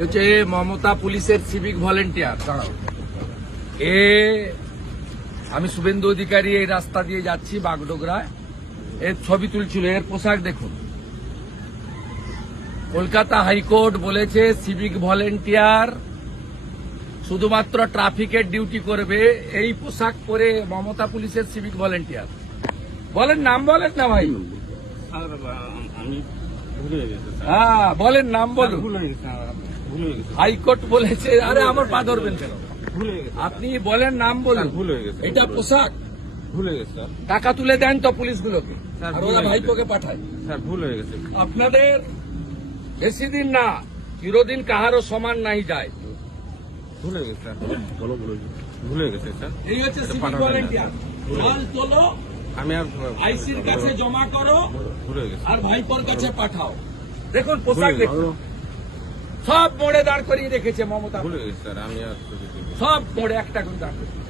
হচ্ছে মমতা পুলিশের civic volunteer. আমি শুভেন্দু অধিকারী এই রাস্তা দিয়ে যাচ্ছি বাগডোগরায়, এর ছবি তুলছিল। এর পোশাক দেখুন। কলকাতা হাইকোর্ট বলেছে সিভিক ভলেন্টিয়ার শুধুমাত্র ট্রাফিকের ডিউটি করবে। এই পোশাক পরে মমতা পুলিশের সিভিক ভলেন্টিয়ার। বলেন নাম, বলেন না ভাই। হ্যাঁ বলেন নাম বলুন। হাইকোর্ট বলেছে। আরে আমার পা ধরবেন কেন? আপনি বলেন নাম বলুন। এটা পোশাক ভুলে গেছে টাকা তুলে দেন তো পুলিশগুলোকে, আর ওরা ভাইপোকে পাঠায়। স্যার, ভুল হয়ে গেছে। আপনাদের বেশি দিন না, চিরদিন কাহারও সমান নাই যায়। ভুলে গেছে স্যার, ভুলে গেছে স্যার। এই হচ্ছে সিভিক ভলেন্টিয়ার। মাল তোলো, আমি আর আইসির কাছে জমা করো, ভুলে গেছে। আর ভাইপোর কাছে পাঠাও। দেখুন পোশাক দেখুন, সব মোড়ে দাঁড় করিয়ে রেখেছে মমতা। ভুলে গেছে স্যার, আমি আর সব মোড়ে একটা করে দাঁড় করিয়ে।